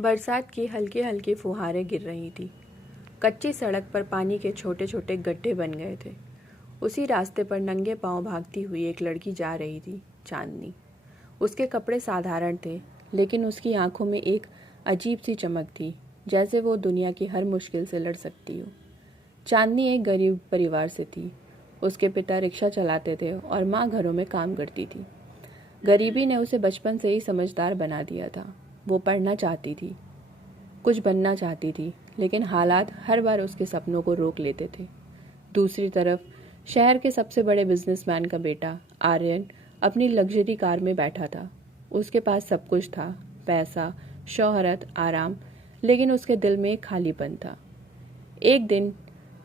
बरसात की हल्की हल्की फुहारें गिर रही थी। कच्ची सड़क पर पानी के छोटे छोटे गड्ढे बन गए थे। उसी रास्ते पर नंगे पांव भागती हुई एक लड़की जा रही थी, चांदनी। उसके कपड़े साधारण थे, लेकिन उसकी आंखों में एक अजीब सी चमक थी, जैसे वो दुनिया की हर मुश्किल से लड़ सकती हो। चांदनी एक गरीब परिवार से थी। उसके पिता रिक्शा चलाते थे और माँ घरों में काम करती थी। गरीबी ने उसे बचपन से ही समझदार बना दिया था। वो पढ़ना चाहती थी, कुछ बनना चाहती थी, लेकिन हालात हर बार उसके सपनों को रोक लेते थे। दूसरी तरफ शहर के सबसे बड़े बिजनेसमैन का बेटा आर्यन अपनी लग्जरी कार में बैठा था। उसके पास सब कुछ था, पैसा, शोहरत, आराम, लेकिन उसके दिल में एक खालीपन था। एक दिन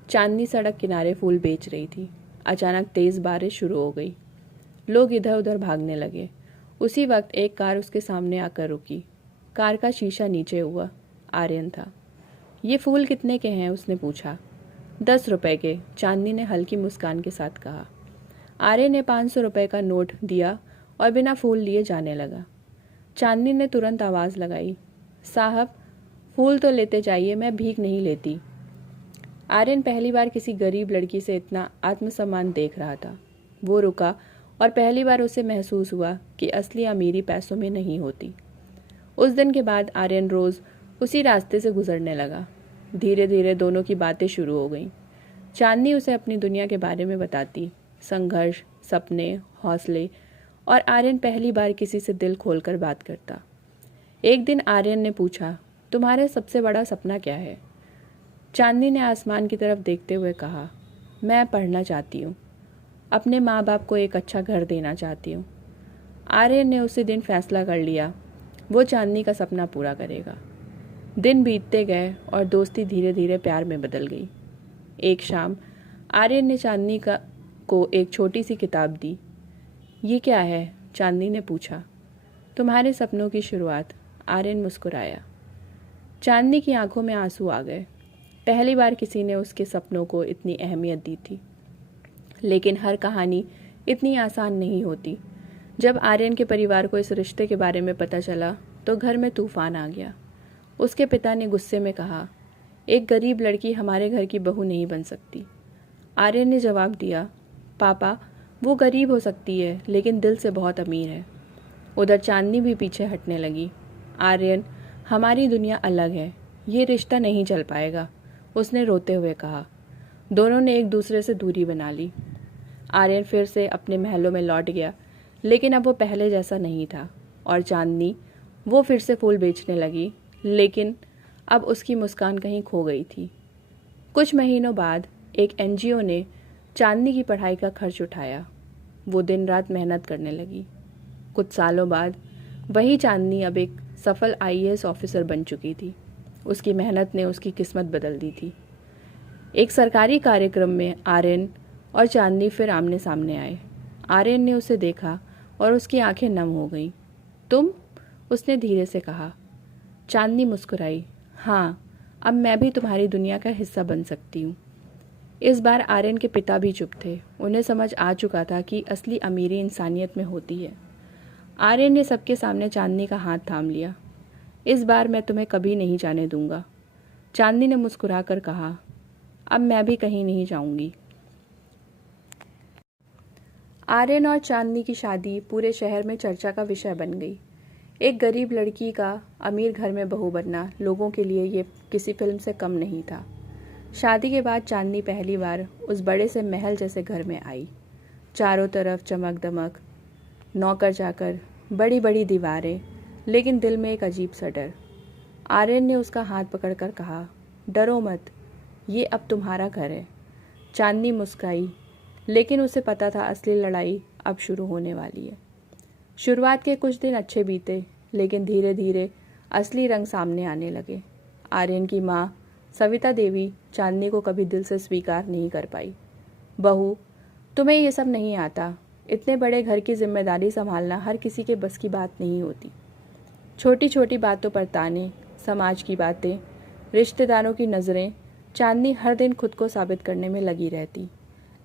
चांदनी सड़क किनारे फूल बेच रही थी। अचानक तेज बारिश शुरू हो गई। लोग इधर उधर भागने लगे। उसी वक्त एक कार उसके सामने आकर रुकी। कार का शीशा नीचे हुआ। आर्यन था। ये फूल कितने के हैं? उसने पूछा। 10 रुपए के, चांदनी ने हल्की मुस्कान के साथ कहा। आर्यन ने 500 रुपए का नोट दिया और बिना फूल लिए जाने लगा। चांदनी ने तुरंत आवाज लगाई, साहब, फूल तो लेते जाइए, मैं भीख नहीं लेती। आर्यन पहली बार किसी गरीब लड़की से इतना आत्मसम्मान देख रहा था। वो रुका और पहली बार उसे महसूस हुआ कि असली अमीरी पैसों में नहीं होती। उस दिन के बाद आर्यन रोज उसी रास्ते से गुजरने लगा। धीरे धीरे दोनों की बातें शुरू हो गईं। चांदनी उसे अपनी दुनिया के बारे में बताती, संघर्ष, सपने, हौसले, और आर्यन पहली बार किसी से दिल खोलकर बात करता। एक दिन आर्यन ने पूछा, तुम्हारा सबसे बड़ा सपना क्या है? चांदनी ने आसमान की तरफ देखते हुए कहा, मैं पढ़ना चाहती हूँ, अपने माँ बाप को एक अच्छा घर देना चाहती हूँ। आर्यन ने उसी दिन फैसला कर लिया, वो चांदनी का सपना पूरा करेगा। दिन बीतते गए और दोस्ती धीरे धीरे प्यार में बदल गई। एक शाम आर्यन ने चांदनी को एक छोटी सी किताब दी। ये क्या है? चांदनी ने पूछा। तुम्हारे सपनों की शुरुआत, आर्यन मुस्कुराया। चांदनी की आंखों में आंसू आ गए। पहली बार किसी ने उसके सपनों को इतनी अहमियत दी थी। लेकिन हर कहानी इतनी आसान नहीं होती। जब आर्यन के परिवार को इस रिश्ते के बारे में पता चला तो घर में तूफान आ गया। उसके पिता ने गुस्से में कहा, एक गरीब लड़की हमारे घर की बहू नहीं बन सकती। आर्यन ने जवाब दिया, पापा, वो गरीब हो सकती है, लेकिन दिल से बहुत अमीर है। उधर चांदनी भी पीछे हटने लगी। आर्यन, हमारी दुनिया अलग है, ये रिश्ता नहीं चल पाएगा, उसने रोते हुए कहा। दोनों ने एक दूसरे से दूरी बना ली। आर्यन फिर से अपने महलों में लौट गया, लेकिन अब वो पहले जैसा नहीं था। और चांदनी, वो फिर से फूल बेचने लगी, लेकिन अब उसकी मुस्कान कहीं खो गई थी। कुछ महीनों बाद एक एनजीओ ने चांदनी की पढ़ाई का खर्च उठाया। वो दिन रात मेहनत करने लगी। कुछ सालों बाद वही चांदनी अब एक सफल आईएएस ऑफिसर बन चुकी थी। उसकी मेहनत ने उसकी किस्मत बदल दी थी। एक सरकारी कार्यक्रम में आर्यन और चांदनी फिर आमने सामने आए। आर्यन ने उसे देखा और उसकी आंखें नम हो गईं। तुम? उसने धीरे से कहा। चांदनी मुस्कुराई। हाँ, अब मैं भी तुम्हारी दुनिया का हिस्सा बन सकती हूँ। इस बार आर्यन के पिता भी चुप थे। उन्हें समझ आ चुका था कि असली अमीरी इंसानियत में होती है। आर्यन ने सबके सामने चांदनी का हाथ थाम लिया। इस बार मैं तुम्हें कभी नहीं जाने दूंगा। चांदनी ने मुस्कुराकर कहा, अब मैं भी कहीं नहीं जाऊंगी। आर्यन और चांदनी की शादी पूरे शहर में चर्चा का विषय बन गई। एक गरीब लड़की का अमीर घर में बहू बनना लोगों के लिए ये किसी फिल्म से कम नहीं था। शादी के बाद चांदनी पहली बार उस बड़े से महल जैसे घर में आई। चारों तरफ चमक दमक, नौकर चाकर, बड़ी बड़ी दीवारें, लेकिन दिल में एक अजीब सा डर। आर्यन ने उसका हाथ पकड़कर कहा, डरो मत, ये अब तुम्हारा घर है। चांदनी मुस्कुराई, लेकिन उसे पता था असली लड़ाई अब शुरू होने वाली है। शुरुआत के कुछ दिन अच्छे बीते, लेकिन धीरे धीरे असली रंग सामने आने लगे। आर्यन की माँ सविता देवी चांदनी को कभी दिल से स्वीकार नहीं कर पाई। बहू, तुम्हें ये सब नहीं आता। इतने बड़े घर की जिम्मेदारी संभालना हर किसी के बस की बात नहीं होती। छोटी छोटी बातों पर ताने, समाज की बातें, रिश्तेदारों की नज़रें, चांदनी हर दिन खुद को साबित करने में लगी रहती।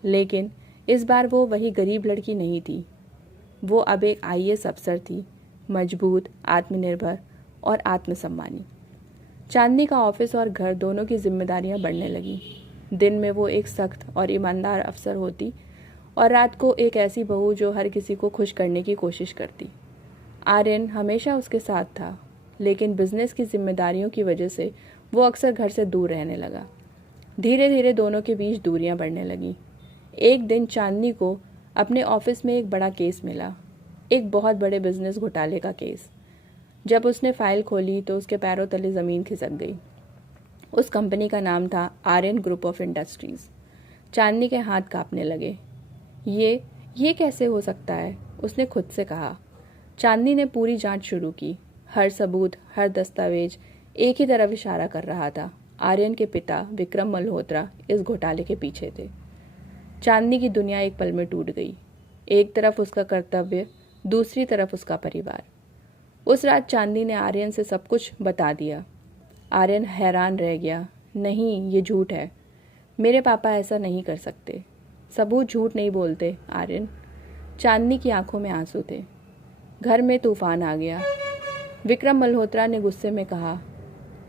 लेकिन इस बार वो वही गरीब लड़की नहीं थी। वो अब एक आईएएस अफसर थी, मजबूत, आत्मनिर्भर और आत्मसम्मानी। चांदनी का ऑफिस और घर दोनों की जिम्मेदारियां बढ़ने लगी। दिन में वो एक सख्त और ईमानदार अफसर होती और रात को एक ऐसी बहू जो हर किसी को खुश करने की कोशिश करती। आर्यन हमेशा उसके साथ था, लेकिन बिजनेस की जिम्मेदारियों की वजह से वो अक्सर घर से दूर रहने लगा। धीरे धीरे दोनों के बीच दूरियां बढ़ने लगीं। एक दिन चांदनी को अपने ऑफिस में एक बड़ा केस मिला, एक बहुत बड़े बिजनेस घोटाले का केस। जब उसने फाइल खोली तो उसके पैरों तले ज़मीन खिसक गई। उस कंपनी का नाम था आर्यन ग्रुप ऑफ इंडस्ट्रीज। चांदनी के हाथ कांपने लगे। ये कैसे हो सकता है, उसने खुद से कहा। चांदनी ने पूरी जांच शुरू की। हर सबूत, हर दस्तावेज एक ही तरफ इशारा कर रहा था। आर्यन के पिता विक्रम मल्होत्रा इस घोटाले के पीछे थे। चांदनी की दुनिया एक पल में टूट गई। एक तरफ उसका कर्तव्य, दूसरी तरफ उसका परिवार। उस रात चांदनी ने आर्यन से सब कुछ बता दिया। आर्यन हैरान रह गया। नहीं, ये झूठ है। मेरे पापा ऐसा नहीं कर सकते। सबूत झूठ नहीं बोलते आर्यन। चांदनी की आंखों में आंसू थे। घर में तूफान आ गया। विक्रम मल्होत्रा ने गुस्से में कहा,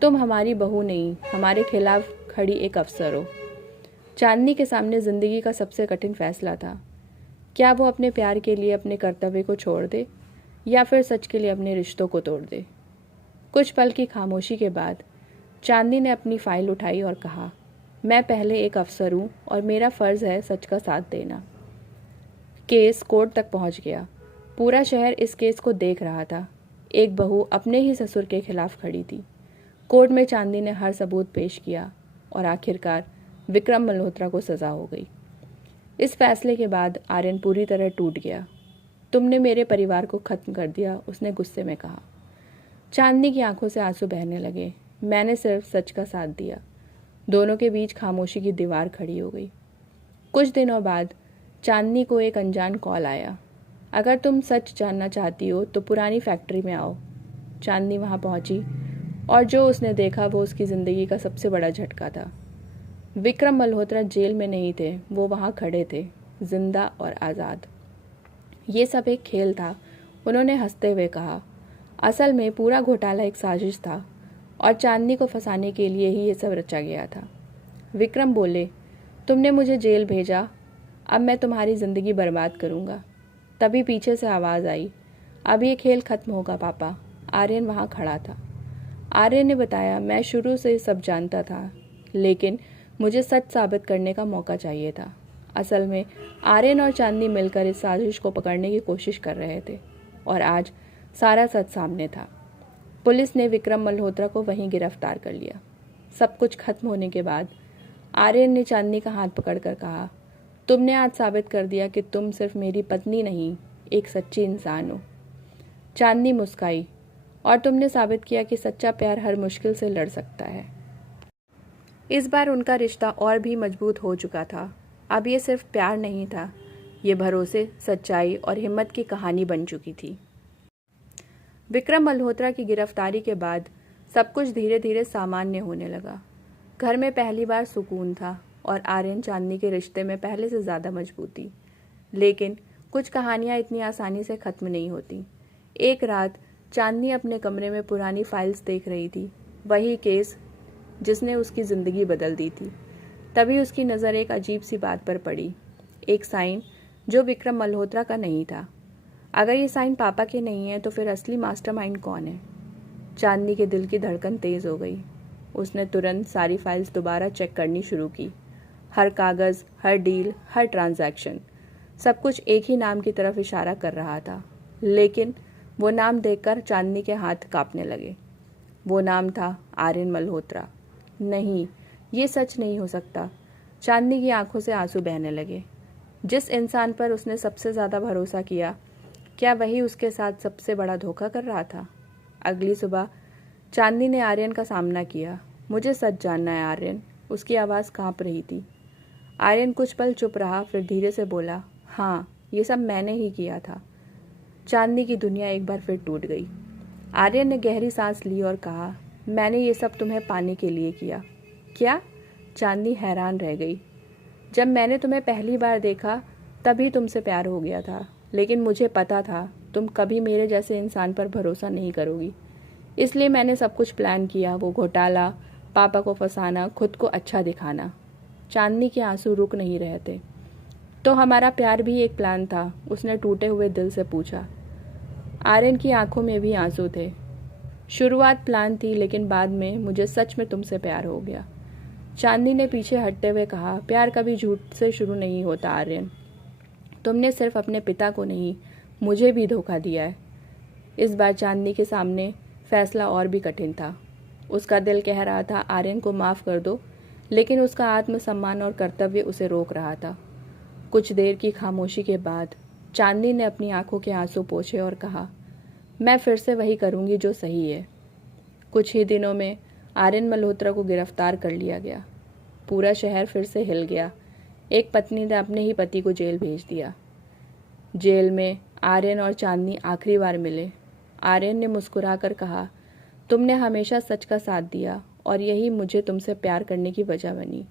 तुम हमारी बहू नहीं, हमारे खिलाफ खड़ी एक अफसर हो। चांदनी के सामने जिंदगी का सबसे कठिन फैसला था। क्या वो अपने प्यार के लिए अपने कर्तव्य को छोड़ दे या फिर सच के लिए अपने रिश्तों को तोड़ दे। कुछ पल की खामोशी के बाद चांदनी ने अपनी फाइल उठाई और कहा, मैं पहले एक अफसर हूँ और मेरा फ़र्ज़ है सच का साथ देना। केस कोर्ट तक पहुँच गया। पूरा शहर इस केस को देख रहा था। एक बहू अपने ही ससुर के खिलाफ खड़ी थी। कोर्ट में चांदनी ने हर सबूत पेश किया और आखिरकार विक्रम मल्होत्रा को सज़ा हो गई। इस फैसले के बाद आर्यन पूरी तरह टूट गया। तुमने मेरे परिवार को ख़त्म कर दिया, उसने गुस्से में कहा। चांदनी की आंखों से आंसू बहने लगे। मैंने सिर्फ सच का साथ दिया। दोनों के बीच खामोशी की दीवार खड़ी हो गई। कुछ दिनों बाद चांदनी को एक अनजान कॉल आया। अगर तुम सच जानना चाहती हो तो पुरानी फैक्ट्री में आओ। चांदनी वहाँ पहुँची और जो उसने देखा वो उसकी ज़िंदगी का सबसे बड़ा झटका था। विक्रम मल्होत्रा जेल में नहीं थे, वो वहाँ खड़े थे, जिंदा और आज़ाद। ये सब एक खेल था, उन्होंने हंसते हुए कहा। असल में पूरा घोटाला एक साजिश था और चांदनी को फंसाने के लिए ही ये सब रचा गया था। विक्रम बोले, तुमने मुझे जेल भेजा, अब मैं तुम्हारी ज़िंदगी बर्बाद करूँगा। तभी पीछे से आवाज़ आई, अब ये खेल ख़त्म होगा पापा। आर्यन वहाँ खड़ा था। आर्यन ने बताया, मैं शुरू से सब जानता था, लेकिन मुझे सच साबित करने का मौका चाहिए था। असल में आर्यन और चांदनी मिलकर इस साजिश को पकड़ने की कोशिश कर रहे थे और आज सारा सच सामने था। पुलिस ने विक्रम मल्होत्रा को वहीं गिरफ्तार कर लिया। सब कुछ खत्म होने के बाद आर्यन ने चांदनी का हाथ पकड़कर कहा, तुमने आज साबित कर दिया कि तुम सिर्फ मेरी पत्नी नहीं, एक सच्ची इंसान हो। चांदनी मुस्काई, और तुमने साबित किया कि सच्चा प्यार हर मुश्किल से लड़ सकता है। इस बार उनका रिश्ता और भी मजबूत हो चुका था। अब ये सिर्फ प्यार नहीं था, ये भरोसे, सच्चाई और हिम्मत की कहानी बन चुकी थी। विक्रम मल्होत्रा की गिरफ्तारी के बाद सब कुछ धीरे धीरे सामान्य होने लगा। घर में पहली बार सुकून था और आर्यन चांदनी के रिश्ते में पहले से ज़्यादा मजबूती। लेकिन कुछ कहानियाँ इतनी आसानी से ख़त्म नहीं होती। एक रात चांदनी अपने कमरे में पुरानी फाइल्स देख रही थी, वही केस जिसने उसकी ज़िंदगी बदल दी थी। तभी उसकी नज़र एक अजीब सी बात पर पड़ी, एक साइन जो विक्रम मल्होत्रा का नहीं था। अगर ये साइन पापा के नहीं है तो फिर असली मास्टरमाइंड कौन है? चांदनी के दिल की धड़कन तेज़ हो गई। उसने तुरंत सारी फाइल्स दोबारा चेक करनी शुरू की। हर कागज़, हर डील, हर ट्रांजैक्शन, सब कुछ एक ही नाम की तरफ इशारा कर रहा था। लेकिन वो नाम देखकर चांदनी के हाथ कांपने लगे। वो नाम था आर्यन मल्होत्रा। नहीं, ये सच नहीं हो सकता। चांदनी की आंखों से आंसू बहने लगे। जिस इंसान पर उसने सबसे ज़्यादा भरोसा किया, क्या वही उसके साथ सबसे बड़ा धोखा कर रहा था? अगली सुबह चांदनी ने आर्यन का सामना किया। मुझे सच जानना है आर्यन, उसकी आवाज़ कांप रही थी। आर्यन कुछ पल चुप रहा, फिर धीरे से बोला, हाँ, ये सब मैंने ही किया था। चांदनी की दुनिया एक बार फिर टूट गई। आर्यन ने गहरी सांस ली और कहा, मैंने ये सब तुम्हें पाने के लिए किया। क्या? चांदनी हैरान रह गई। जब मैंने तुम्हें पहली बार देखा तभी तुमसे प्यार हो गया था, लेकिन मुझे पता था तुम कभी मेरे जैसे इंसान पर भरोसा नहीं करोगी। इसलिए मैंने सब कुछ प्लान किया, वो घोटाला, पापा को फंसाना, खुद को अच्छा दिखाना। चांदनी के आंसू रुक नहीं रहे थे। तो हमारा प्यार भी एक प्लान था? उसने टूटे हुए दिल से पूछा। आर्यन की आंखों में भी आंसू थे। शुरुआत प्लान थी, लेकिन बाद में मुझे सच में तुमसे प्यार हो गया। चांदनी ने पीछे हटते हुए कहा, प्यार कभी झूठ से शुरू नहीं होता आर्यन। तुमने सिर्फ अपने पिता को नहीं, मुझे भी धोखा दिया है। इस बार चांदनी के सामने फैसला और भी कठिन था। उसका दिल कह रहा था आर्यन को माफ़ कर दो, लेकिन उसका आत्मसम्मान और कर्तव्य उसे रोक रहा था। कुछ देर की खामोशी के बाद चांदनी ने अपनी आंखों के आंसू पोंछे और कहा, मैं फिर से वही करूंगी जो सही है। कुछ ही दिनों में आर्यन मल्होत्रा को गिरफ्तार कर लिया गया। पूरा शहर फिर से हिल गया। एक पत्नी ने अपने ही पति को जेल भेज दिया। जेल में आर्यन और चांदनी आखिरी बार मिले। आर्यन ने मुस्कुराकर कहा, तुमने हमेशा सच का साथ दिया और यही मुझे तुमसे प्यार करने की वजह बनी।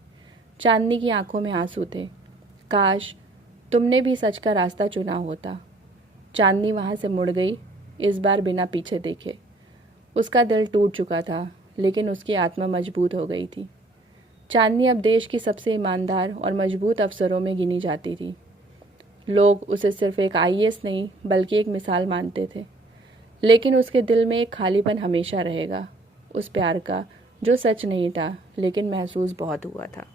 चांदनी की आंखों में आंसू थे। काश तुमने भी सच का रास्ता चुना होता। चांदनी वहाँ से मुड़ गई, इस बार बिना पीछे देखे। उसका दिल टूट चुका था, लेकिन उसकी आत्मा मजबूत हो गई थी। चांदनी अब देश की सबसे ईमानदार और मजबूत अफसरों में गिनी जाती थी। लोग उसे सिर्फ एक आईएएस नहीं, बल्कि एक मिसाल मानते थे। लेकिन उसके दिल में एक खालीपन हमेशा रहेगा, उस प्यार का जो सच नहीं था, लेकिन महसूस बहुत हुआ था।